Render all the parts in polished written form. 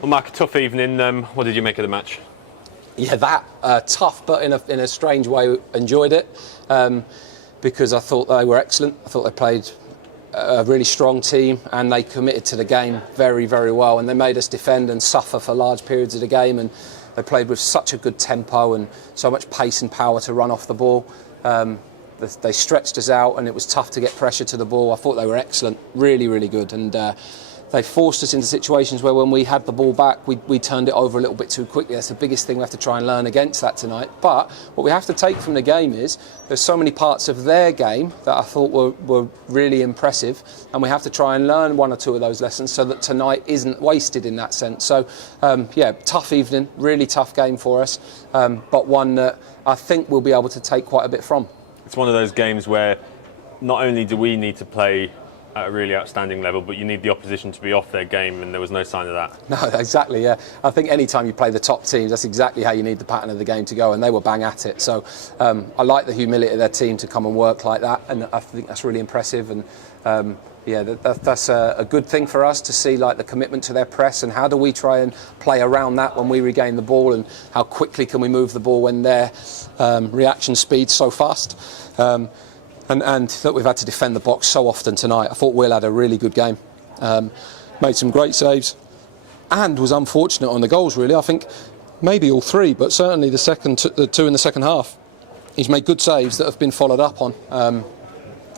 Well, Mark, a tough evening. What did you make of the match? Yeah, tough, but in a strange way, enjoyed it because I thought they were excellent. I thought they played a really strong team and they committed to the game very, very well, and they made us defend and suffer for large periods of the game, and they played with such a good tempo and so much pace and power to run off the ball. They stretched us out and it was tough to get pressure to the ball. I thought they were excellent, really, really good, and they forced us into situations where when we had the ball back, we turned it over a little bit too quickly. That's the biggest thing we have to try and learn against that tonight. But what we have to take from the game is there's so many parts of their game that I thought were really impressive, and we have to try and learn one or two of those lessons so that tonight isn't wasted in that sense. So, yeah, tough evening, really tough game for us, but one that I think we'll be able to take quite a bit from. It's one of those games where not only do we need to play at a really outstanding level, but you need the opposition to be off their game, and there was no sign of that. No, exactly, yeah. I think any time you play the top teams, that's exactly how you need the pattern of the game to go, and they were bang at it. So I like the humility of their team to come and work like that, and I think that's really impressive. And yeah, that's a good thing for us to see, like the commitment to their press, and how do we try and play around that when we regain the ball, and how quickly can we move the ball when their reaction speed's so fast. And that we've had to defend the box so often tonight. I thought Will had a really good game, made some great saves, and was unfortunate on the goals. Really, I think maybe all three, but certainly the two in the second half. He's made good saves that have been followed up on.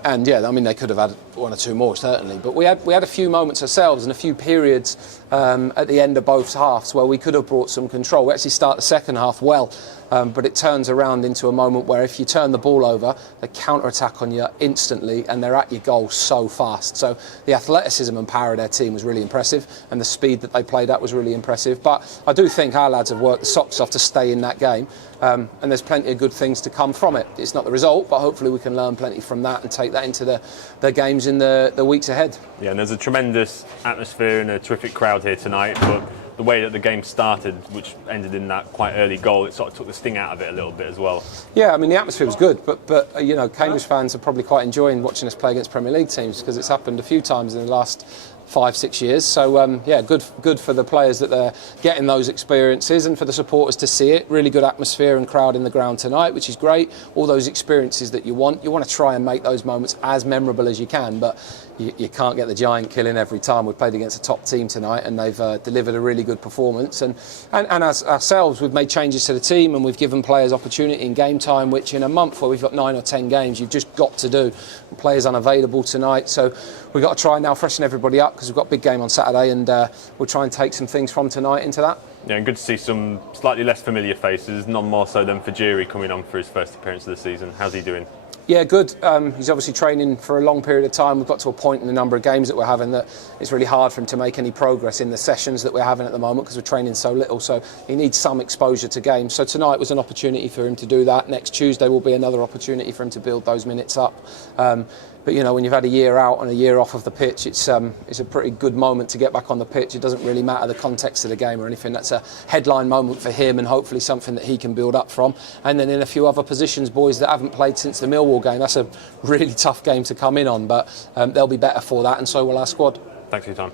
And yeah, I mean, they could have had one or two more certainly, but we had a few moments ourselves and a few periods at the end of both halves where we could have brought some control. We actually start the second half well, but it turns around into a moment where if you turn the ball over, they counter-attack on you instantly and they're at your goal so fast. So the athleticism and power of their team was really impressive, and the speed that they played at was really impressive. But I do think our lads have worked the socks off to stay in that game, and there's plenty of good things to come from it. It's not the result, but hopefully we can learn plenty from that and take that into the games in the weeks ahead. Yeah, and there's a tremendous atmosphere and a terrific crowd here tonight, but the way that the game started, which ended in that quite early goal, it sort of took the sting out of it a little bit as well. Yeah, I mean, the atmosphere was good, but you know, Cambridge fans are probably quite enjoying watching us play against Premier League teams, because it's happened a few times in the last 5-6 years. So yeah, good for the players that they're getting those experiences, and for the supporters to see it. Really good atmosphere and crowd in the ground tonight, which is great. All those experiences that you want to try and make those moments as memorable as you can, but you can't get the giant killing every time. We played against a top team tonight, and they've delivered a really good performance. And as ourselves, we've made changes to the team, and we've given players opportunity in game time, which in a month where we've got 9 or 10 games, you've just got to do. Players unavailable tonight, so we've got to try and now freshen everybody up, because we've got a big game on Saturday, and we'll try and take some things from tonight into that. Yeah, and good to see some slightly less familiar faces, none more so than Fajiri coming on for his first appearance of the season. How's he doing? Yeah, good. He's obviously training for a long period of time. We've got to a point in the number of games that we're having that it's really hard for him to make any progress in the sessions that we're having at the moment, because we're training so little. So he needs some exposure to games. So tonight was an opportunity for him to do that. Next Tuesday will be another opportunity for him to build those minutes up. But you know, when you've had a year out and a year off of the pitch, it's a pretty good moment to get back on the pitch. It doesn't really matter the context of the game or anything. That's a headline moment for him, and hopefully something that he can build up from. And then in a few other positions, boys that haven't played since the Millwall game, that's a really tough game to come in on, but they'll be better for that, and so will our squad. Thanks for your time.